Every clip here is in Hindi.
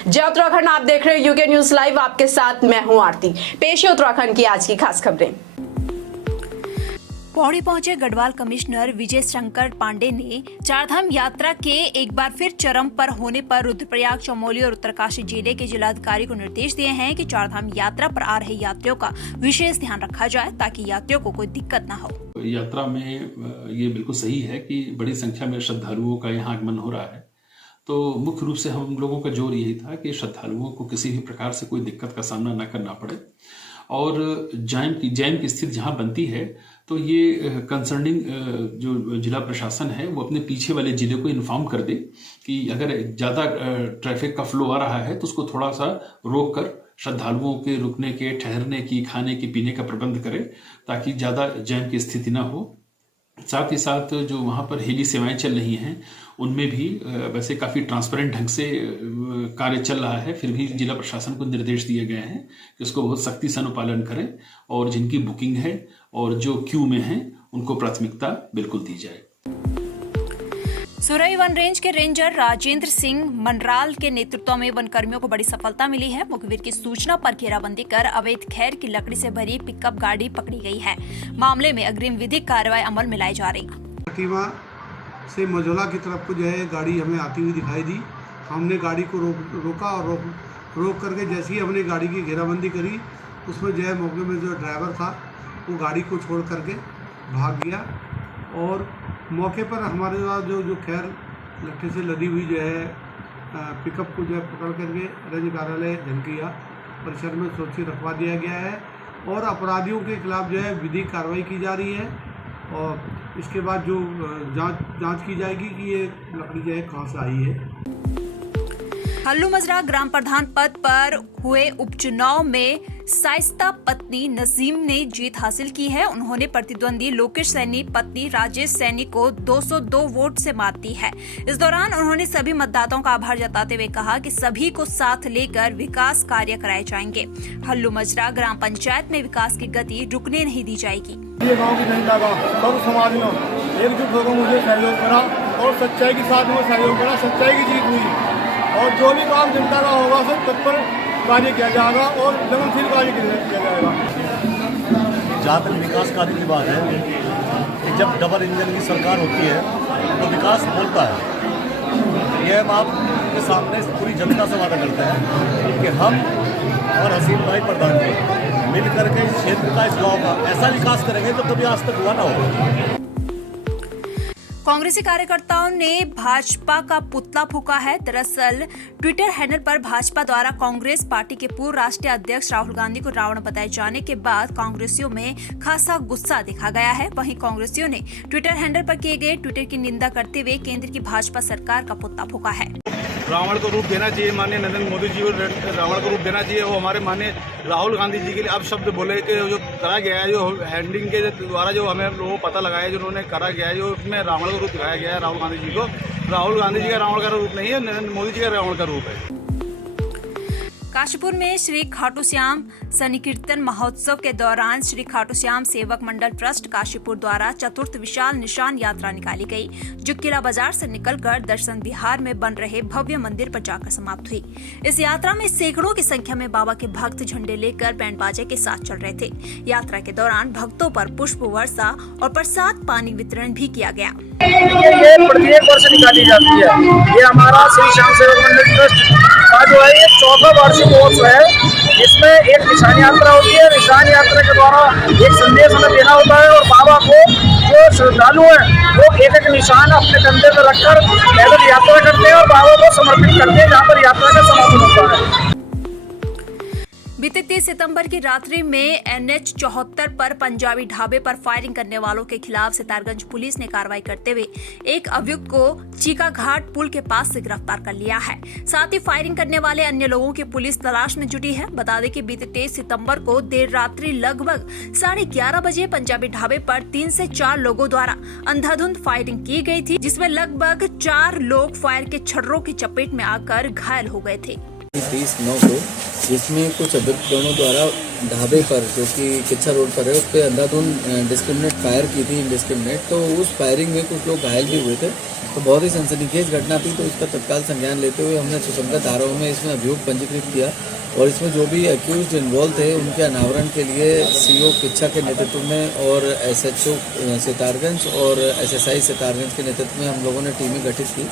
जय उत्तराखंड, आप देख रहे हैं यूके न्यूज लाइव। आपके साथ मैं हूं आरती। पेश है उत्तराखंड की आज की खास खबरें। पौड़ी पहुंचे गढ़वाल कमिश्नर विजय शंकर पांडे ने चारधाम यात्रा के एक बार फिर चरम पर होने पर रुद्रप्रयाग, चमोली और उत्तरकाशी जिले के जिलाधिकारी को निर्देश दिए हैं कि चारधाम यात्रा पर आ रहे यात्रियों का विशेष ध्यान रखा जाए ताकि यात्रियों को कोई दिक्कत न हो। यात्रा में ये बिल्कुल सही है कि बड़ी संख्या में श्रद्धालुओं का यहाँ आगमन हो रहा है, तो मुख्य रूप से हम लोगों का जोर यही था कि श्रद्धालुओं को किसी भी प्रकार से कोई दिक्कत का सामना न करना पड़े। और जैम की स्थिति जहाँ बनती है तो ये कंसर्निंग जो जिला प्रशासन है वो अपने पीछे वाले जिले को इन्फॉर्म कर दे कि अगर ज़्यादा ट्रैफिक का फ्लो आ रहा है तो उसको थोड़ा सा रोक कर श्रद्धालुओं के रुकने के, ठहरने की, खाने की, पीने का प्रबंध करें ताकि ज़्यादा जैम की स्थिति ना हो। साथ ही साथ जो वहाँ पर हेली सेवाएं चल रही हैं उनमें भी वैसे काफ़ी ट्रांसपेरेंट ढंग से कार्य चल रहा है, फिर भी जिला प्रशासन को निर्देश दिए गए हैं कि उसको बहुत सख्ती से अनुपालन करें और जिनकी बुकिंग है और जो क्यू में हैं उनको प्राथमिकता बिल्कुल दी जाए। सुरई वन रेंज के रेंजर राजेंद्र सिंह मनराल के नेतृत्व में वन कर्मियों को बड़ी सफलता मिली है। मुखबिर की सूचना पर घेराबंदी कर अवैध खैर की लकड़ी से भरी पिकअप गाड़ी पकड़ी गई है। मामले में अग्रिम विधिक कार्रवाई अमल में लाई जा रही। से मझौला की तरफ को जो है गाड़ी हमें आती हुई दिखाई दी। हमने गाड़ी को रोका और रोक करके जैसे ही हमने गाड़ी की घेराबंदी करी उसमें जो है मौके में जो ड्राइवर था वो गाड़ी को छोड़ करके भाग गया और मौके पर हमारे द्वारा जो खैर लट्ठे से लदी हुई जो है पिकअप को जो है पकड़ करके रेंज कार्यालय झनकिया परिसर में सुरक्षित रखवा दिया गया है और अपराधियों के खिलाफ जो है विधिक कार्रवाई की जा रही है और इसके बाद जो जांच की जाएगी कि ये लकड़ी जो है कहाँ से आई है। हल्लू मजरा ग्राम प्रधान पद पर हुए उपचुनाव में साइस्ता पत्नी नजीम ने जीत हासिल की है। उन्होंने प्रतिद्वंदी लोकेश सैनी पत्नी राजेश सैनी को 202 वोट से मात दी है। इस दौरान उन्होंने सभी मतदाताओं का आभार जताते हुए कहा कि सभी को साथ लेकर विकास कार्य कराए जाएंगे। हल्लू मजरा ग्राम पंचायत में विकास की गति रुकने नहीं दी जाएगी। ये गाँव की जनता का सब समाज में एकजुट होकर मुझे सहयोग करा और सच्चाई के साथ में सहयोग करा। सच्चाई की जीत हुई और जो भी काम जनता का होगा सब तत्पर कार्य किया जाएगा और लगनशील कार्य किया जाएगा। जहाँ तक विकास कार्य की बात है कि जब डबल इंजन की सरकार होती है तो विकास बोलता है। ये हम आपके सामने पूरी जनता से वादा करते हैं कि हम और हसीन भाई प्रधान जी मिल करके इस क्षेत्र का, इस गाँव का ऐसा विकास करेंगे जो कभी आज तक हुआ ना हो। कांग्रेसी कार्यकर्ताओं ने भाजपा का पुतला फूंका है। दरअसल ट्विटर हैंडल पर भाजपा द्वारा कांग्रेस पार्टी के पूर्व राष्ट्रीय अध्यक्ष राहुल गांधी को रावण बताए जाने के बाद कांग्रेसियों में खासा गुस्सा देखा गया है। वहीं कांग्रेसियों ने ट्विटर हैंडल पर किए गए ट्विटर की निंदा करते हुए केंद्र की भाजपा सरकार का पुतला फूंका है। रावण को रूप देना चाहिए, माननीय नरेंद्र मोदी जी को रावण को रूप देना चाहिए। वो हमारे माननीय राहुल गांधी जी के लिए अब शब्द बोले कि जो करा गया है, जो हैंडलिंग के द्वारा जो हमें लोगों को पता लगाया है, जो उन्होंने करा गया है, जो उसमें रावण का रूप दिखाया गया है राहुल गांधी जी को। राहुल गांधी जी का रावण का रूप नहीं है, नरेंद्र मोदी जी का रावण का रूप है। काशीपुर में श्री खाटू श्याम सन्निकीर्तन महोत्सव के दौरान श्री खाटू श्याम सेवक मंडल ट्रस्ट काशीपुर द्वारा चतुर्थ विशाल निशान यात्रा निकाली गई, जो किला बाजार से निकलकर दर्शन विहार में बन रहे भव्य मंदिर पर जाकर समाप्त हुई। इस यात्रा में सैकड़ों की संख्या में बाबा के भक्त झंडे लेकर बैंड बाजे के साथ चल रहे थे। यात्रा के दौरान भक्तों पर पुष्प वर्षा और प्रसाद पानी वितरण भी किया गया। ये प्रत्येक वर्ष निकाली जाती है। ये हमारा श्री श्याम सेवक मंडल ट्रस्ट का जो है ये 4वां वार्षिक महोत्सव है। इसमें एक निशान यात्रा होती है। निशान यात्रा के द्वारा एक संदेश हमें देना होता है और बाबा को जो श्रद्धालु हैं वो एक एक निशान अपने कंधे पर रखकर पैदल यात्रा करते हैं और बाबा को समर्पित करते हैं जहाँ पर यात्रा का समापन होता है। बीते 30 सितंबर की रात्रि में NH 74 पर पंजाबी ढाबे पर फायरिंग करने वालों के खिलाफ सितारगंज पुलिस ने कार्रवाई करते हुए एक अभियुक्त को चीका घाट पुल के पास से गिरफ्तार कर लिया है। साथ ही फायरिंग करने वाले अन्य लोगों की पुलिस तलाश में जुटी है। बता दें कि बीते 23 सितंबर को देर रात्रि लगभग 11:30 बजे पंजाबी ढाबे पर 3 से 4 लोगों द्वारा अंधाधुंध फायरिंग की गई थी, जिसमें लगभग 4 लोग फायर के छर्रों की चपेट में आकर घायल हो गए थे। 30/9 को जिसमें कुछ अभियुक्तों द्वारा ढाबे पर जो कि किच्छा रोड पर है उस पर अंधाधुंध डिस्क्रिमिनेट फायर की थी, इंडिस्क्रिमिनेट। तो उस फायरिंग में कुछ लोग घायल भी हुए थे तो बहुत ही सनसनीखेज घटना थी। तो इसका तत्काल संज्ञान लेते हुए हमने सुसंगत धाराओं में इसमें अभियोग पंजीकृत किया और इसमें जो भी एक्यूज्ड इन्वॉल्व थे उनके अनावरण के लिए CO किच्छा के नेतृत्व में और SHO सितारगंज और SSI सितारगंज के नेतृत्व में हम लोगों ने टीमें गठित की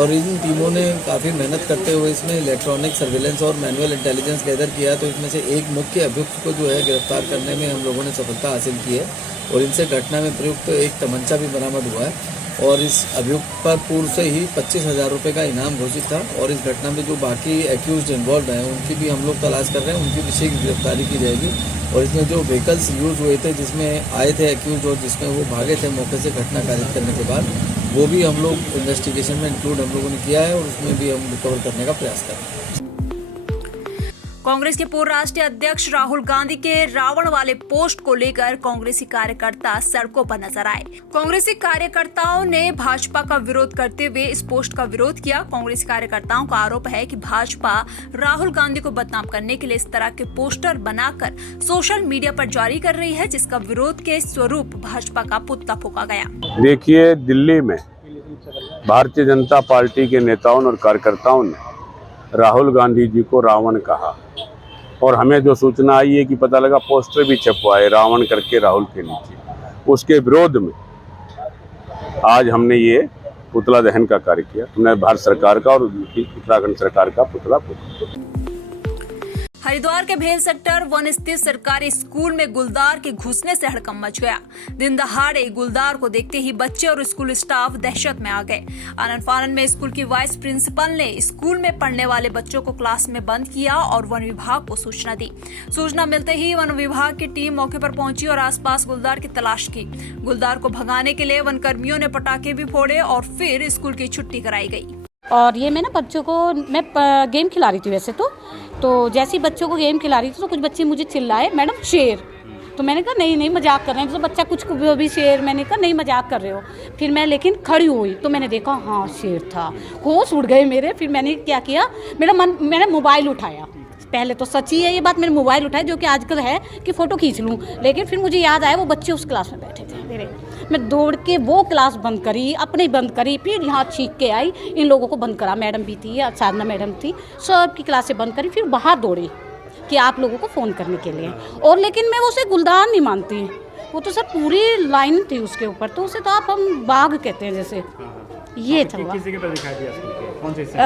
और इन टीमों ने काफ़ी मेहनत करते हुए इसमें इलेक्ट्रॉनिक सर्विलेंस और मैनुअल इंटेलिजेंस गैदर किया। तो इसमें से एक मुख्य अभियुक्त को जो है गिरफ्तार करने में हम लोगों ने सफलता हासिल की है और इनसे घटना में प्रयुक्त एक तमंचा भी बरामद हुआ है और इस अभियुक्त पर पूर्व से ही 25,000 रुपये का इनाम घोषित था और इस घटना में जो बाकी एक्यूज्ड इन्वॉल्व हैं उनकी भी हम लोग तलाश कर रहे हैं, उनकी भी शीघ्र गिरफ्तारी की जाएगी। और इसमें जो व्हीकल्स यूज हुए थे जिसमें आए थे एक्यूज्ड और जिसमें वो भागे थे मौके से घटना कारित करने के बाद, वो भी हम लोग इन्वेस्टिगेशन में इंक्लूड हम लोगों ने किया है और उसमें भी हम रिकवर करने का प्रयास कर रहे हैं। कांग्रेस के पूर्व राष्ट्रीय अध्यक्ष राहुल गांधी के रावण वाले पोस्ट को लेकर कांग्रेसी कार्यकर्ता सड़कों पर नजर आए। कांग्रेसी कार्यकर्ताओं ने भाजपा का विरोध करते हुए इस पोस्ट का विरोध किया। कांग्रेसी कार्यकर्ताओं का आरोप है कि भाजपा राहुल गांधी को बदनाम करने के लिए इस तरह के पोस्टर बनाकर सोशल मीडिया पर जारी कर रही है, जिसका विरोध के स्वरूप भाजपा का पुतला फूंका गया। देखिए, दिल्ली में भारतीय जनता पार्टी के नेताओं और कार्यकर्ताओं ने राहुल गांधी जी को रावण कहा और हमें जो सूचना आई है कि पता लगा पोस्टर भी छपवाए रावण करके राहुल के नीचे। उसके विरोध में आज हमने ये पुतला दहन का कार्य किया। हमने भारत सरकार का और उत्तराखंड सरकार का पुतला फूंका। हरिद्वार के भेल सेक्टर 1 स्थित सरकारी स्कूल में गुलदार के घुसने से हड़कंप मच गया। दिन दहाड़े गुलदार को देखते ही बच्चे और स्कूल स्टाफ दहशत में आ गए। आनन फानन में स्कूल की वाइस प्रिंसिपल ने स्कूल में पढ़ने वाले बच्चों को क्लास में बंद किया और वन विभाग को सूचना दी। सूचना मिलते ही वन विभाग की टीम मौके पर पहुंची और आसपास गुलदार की तलाश की। गुलदार को भगाने के लिए वन कर्मियों ने पटाखे भी फोड़े और फिर स्कूल की छुट्टी कराई गई। और ये मैं ना बच्चों को मैं गेम खिला रही थी वैसे तो जैसे ही बच्चों को गेम खिला रही थी तो कुछ बच्चे मुझे चिल्लाए, मैडम शेर। तो मैंने कहा नहीं मजाक कर रहे हैं। तो बच्चा कुछ भी शेर, मैंने कहा नहीं मजाक कर रहे हो। फिर मैं लेकिन खड़ी हुई तो मैंने देखा हाँ शेर था, होश उड़ गए मेरे। फिर मैंने क्या किया, मैंने मोबाइल उठाया। पहले तो सच ही है ये बात, मैंने मोबाइल उठाया जो कि आजकल है कि फ़ोटो खींच लूँ, लेकिन फिर मुझे याद आया वो बच्चे उस क्लास में बैठे थे मेरे। मैं दौड़ के वो क्लास बंद करी, अपने बंद करी, फिर यहाँ चीख के आई, इन लोगों को बंद करा, मैडम भी थी, साधना मैडम थी, सब की क्लासें बंद करी। फिर बाहर दौड़ी कि आप लोगों को फ़ोन करने के लिए। और लेकिन मैं उसे गुलदार नहीं मानती, वो तो सर पूरी लाइन थी उसके ऊपर, तो उसे तो आप हम बाघ कहते हैं जैसे। ये था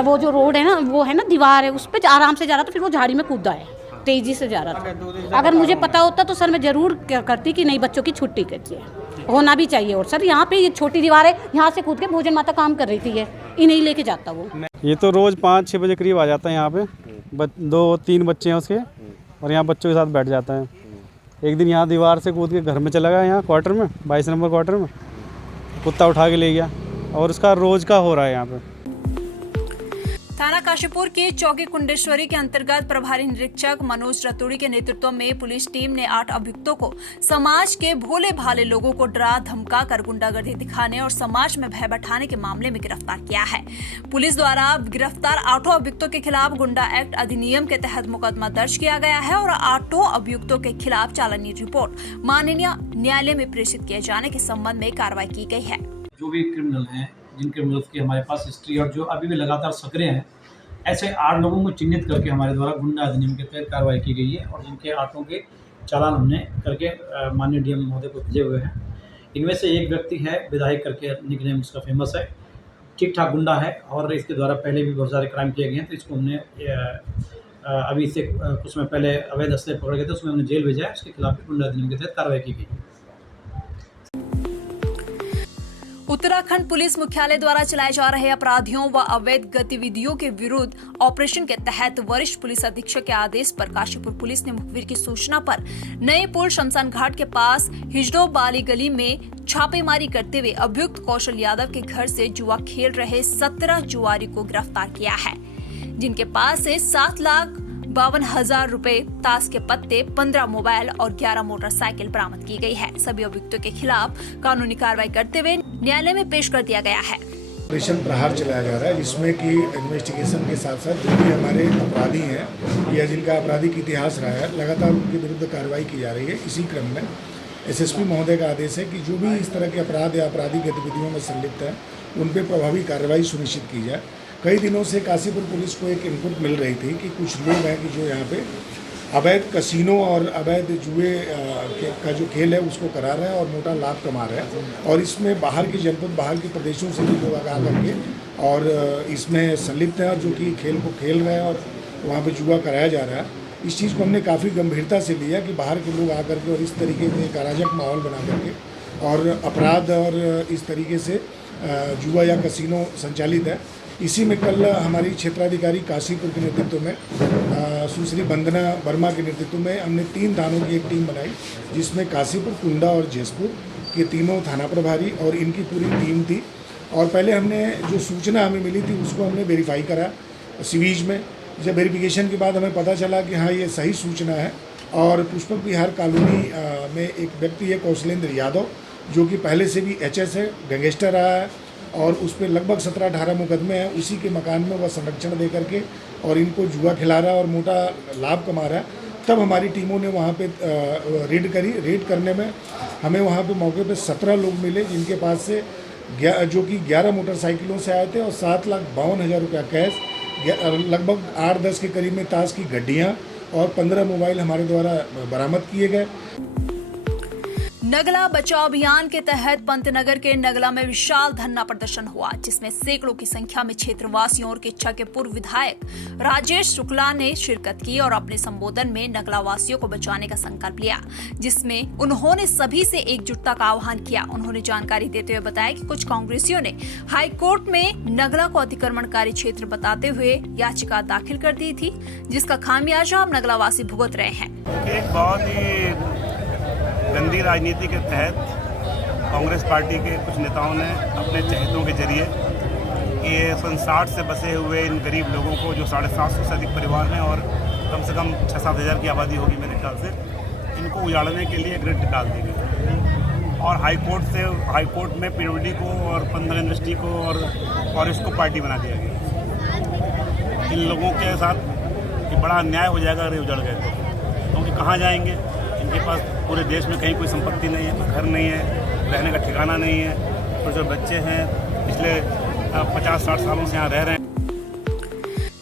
वो जो रोड है ना, वो है ना दीवार है, उस पर आराम से जा रहा था, फिर वो झाड़ी में कूदा है, तेजी से जा रहा था। अगर मुझे पता होता तो सर मैं ज़रूर करती कि नहीं बच्चों की छुट्टी करती है, होना भी चाहिए। और सर यहाँ पे ये छोटी दीवार है, यहाँ से कूद के भोजन माता काम कर रही थी, इन्हें लेके जाता वो। ये तो रोज़ 5-6 बजे करीब आ जाता है यहाँ पे, 2-3 बच्चे हैं उसके और यहाँ बच्चों के साथ बैठ जाता है। एक दिन यहाँ दीवार से कूद के घर में चला गया, यहाँ क्वार्टर में 22 नंबर क्वार्टर में कुत्ता उठा के ले गया और उसका रोज का हो रहा है यहाँ पे। थाना काशीपुर की चौकी कुंडेश्वरी के अंतर्गत प्रभारी निरीक्षक मनोज रतूड़ी के नेतृत्व में पुलिस टीम ने 8 अभियुक्तों को समाज के भोले भाले लोगों को डरा धमका कर गुंडागर्दी दिखाने और समाज में भय बैठाने के मामले में गिरफ्तार किया है। पुलिस द्वारा गिरफ्तार 8 अभियुक्तों के खिलाफ गुंडा एक्ट अधिनियम के तहत मुकदमा दर्ज किया गया है और 8 अभियुक्तों के खिलाफ चालानी रिपोर्ट माननीय न्यायालय में प्रेषित किए जाने के संबंध में कार्रवाई की गई है। जो भी क्रिमिनल हैं, जिन क्रिमिनल्स की हमारे पास हिस्ट्री और जो अभी भी लगातार सक्रिय हैं, ऐसे 8 लोगों को चिन्हित करके हमारे द्वारा गुंडा अधिनियम के तहत कार्रवाई की गई है और जिनके 8 के चालान हमने करके माननीय डीएम महोदय को भेजे हुए हैं। इनमें से एक व्यक्ति है विधायक करके, निकनेम उसका फेमस है, ठीक ठाक गुंडा है और इसके द्वारा पहले भी बहुत सारे क्राइम किए गए हैं। तो इसको हमने अभी इससे कुछ समय पहले अवैध असले पकड़ गए थे, उसमें हमने जेल भेजा है। उसके खिलाफ गुंडा अधिनियम के तहत कार्रवाई की गई। उत्तराखंड पुलिस मुख्यालय द्वारा चलाए जा रहे अपराधियों व अवैध गतिविधियों के विरुद्ध ऑपरेशन के तहत वरिष्ठ पुलिस अधीक्षक के आदेश पर काशीपुर पुलिस ने मुखबिर की सूचना पर नए पुल शमशान घाट के पास हिजडो बाली गली में छापेमारी करते हुए अभियुक्त कौशल यादव के घर से जुआ खेल रहे 17 जुआरी को गिरफ्तार किया है, जिनके पास से 7,52,000 रुपए, ताश के पत्ते, 15 मोबाइल और 11 मोटरसाइकिल बरामद की गई है। सभी अभियुक्तों के खिलाफ कानूनी कार्रवाई करते हुए न्यायालय में पेश कर दिया गया है। ऑपरेशन प्रहार चलाया जा रहा है, जिसमें कि इन्वेस्टिगेशन के साथ साथ जो भी हमारे अपराधी हैं या जिनका आपराधिक इतिहास रहा है, लगातार उनके विरुद्ध कार्रवाई की जा रही है। इसी क्रम में एसएसपी महोदय का आदेश है कि जो भी इस तरह के अपराध या आपराधिक गतिविधियों में संलिप्त है उन पर प्रभावी कार्रवाई सुनिश्चित की जाए। कई दिनों से काशीपुर पुलिस को एक इनपुट मिल रही थी कि कुछ लोग हैं कि जो यहाँ पे अवैध कसिनो और अवैध जुए का जो खेल है उसको करा रहे हैं और मोटा लाभ कमा रहे हैं, और इसमें बाहर के जनपद, बाहर के प्रदेशों से भी लोग आगा करके और इसमें संलिप्त हैं और जो कि खेल को खेल रहे हैं और वहाँ पे जुआ कराया जा रहा है। इस चीज़ को हमने काफ़ी गंभीरता से लिया कि बाहर के लोग आकर के और इस तरीके से एक अराजक माहौल बना करके और अपराध और इस तरीके से जुआ या कसिनो संचालित है। इसी में कल हमारी क्षेत्राधिकारी काशीपुर के नेतृत्व में सुश्री वंदना वर्मा के नेतृत्व में हमने 3 थानों की एक टीम बनाई, जिसमें काशीपुर, कुंडा और जैसपुर के तीनों थाना प्रभारी और इनकी पूरी टीम थी। और पहले हमने जो सूचना हमें मिली थी उसको हमने वेरीफाई करा सिवीज में। जब वेरिफिकेशन के बाद हमें पता चला कि हाँ ये सही सूचना है, और पुष्पक विहार कॉलोनी में एक व्यक्ति है कौशलेंद्र यादव, जो कि पहले से भी एचएस है, गैंगस्टर रहा है और उस पर लगभग 17-18 मुकदमे हैं। उसी के मकान में वह संरक्षण दे करके और इनको जुआ खिला रहा है और मोटा लाभ कमा रहा है। तब हमारी टीमों ने वहाँ पे रेड करी। रेड करने में हमें वहाँ पे मौके पे 17 लोग मिले, जिनके पास से जो कि 11 मोटरसाइकिलों से आए थे और 7,52,000 रुपया कैश, लगभग 8-10 के करीब में ताश की गड्डियाँ और 15 मोबाइल हमारे द्वारा बरामद किए गए। नगला बचाओ अभियान के तहत पंतनगर के नगला में विशाल धरना प्रदर्शन हुआ, जिसमें सैकड़ों की संख्या में क्षेत्रवासियों और किच्छा के पूर्व विधायक राजेश शुक्ला ने शिरकत की और अपने संबोधन में नगला वासियों को बचाने का संकल्प लिया, जिसमें उन्होंने सभी से एकजुटता का आह्वान किया। उन्होंने जानकारी देते हुए बताया कि कुछ कांग्रेसियों ने हाईकोर्ट में नगला को अतिक्रमणकारी क्षेत्र बताते हुए याचिका दाखिल कर दी थी, जिसका खामियाजा अब नगला वासी भुगत रहे हैं। एक बहुत ही गंदी राजनीति के तहत कांग्रेस पार्टी के कुछ नेताओं ने अपने चहेतों के जरिए ये 60 से बसे हुए इन गरीब लोगों को, जो 750 से अधिक परिवार हैं और कम से कम 6-7 हज़ार की आबादी होगी मेरे ख्याल से, इनको उजाड़ने के लिए एक रिट डाल दी गई और हाईकोर्ट में पीडब्ल्यूडी को और पंतनगर यूनिवर्सिटी को और फॉरेस्ट को पार्टी बना दिया गया। इन लोगों के साथ ये बड़ा अन्याय हो जाएगा अगर उजड़ गए तो, क्योंकि कहाँ जाएंगे? इनके पास पूरे देश में कहीं कोई संपत्ति नहीं है, घर नहीं है, रहने का ठिकाना नहीं है, छोटे छोटे बच्चे हैं, पिछले 50-60 सालों से यहाँ रह रहे हैं।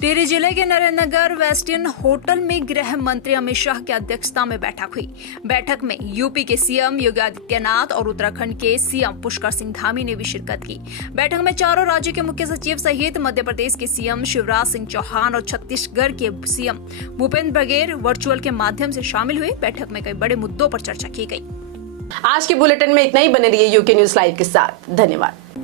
टिहरी जिले के नरेंद्रनगर वेस्टर्न होटल में गृह मंत्री अमित शाह की अध्यक्षता में बैठक हुई। बैठक में यूपी के सीएम योगी आदित्यनाथ और उत्तराखंड के सीएम पुष्कर सिंह धामी ने भी शिरकत की। बैठक में चारों राज्यों के मुख्य सचिव सहित मध्य प्रदेश के सीएम शिवराज सिंह चौहान और छत्तीसगढ़ के सीएम भूपेंद्र बघेल वर्चुअल के माध्यम से शामिल हुए। बैठक में कई बड़े मुद्दों पर चर्चा की गई। आज के बुलेटिन में इतना ही। बने रहिए यूके न्यूज लाइव के साथ। धन्यवाद।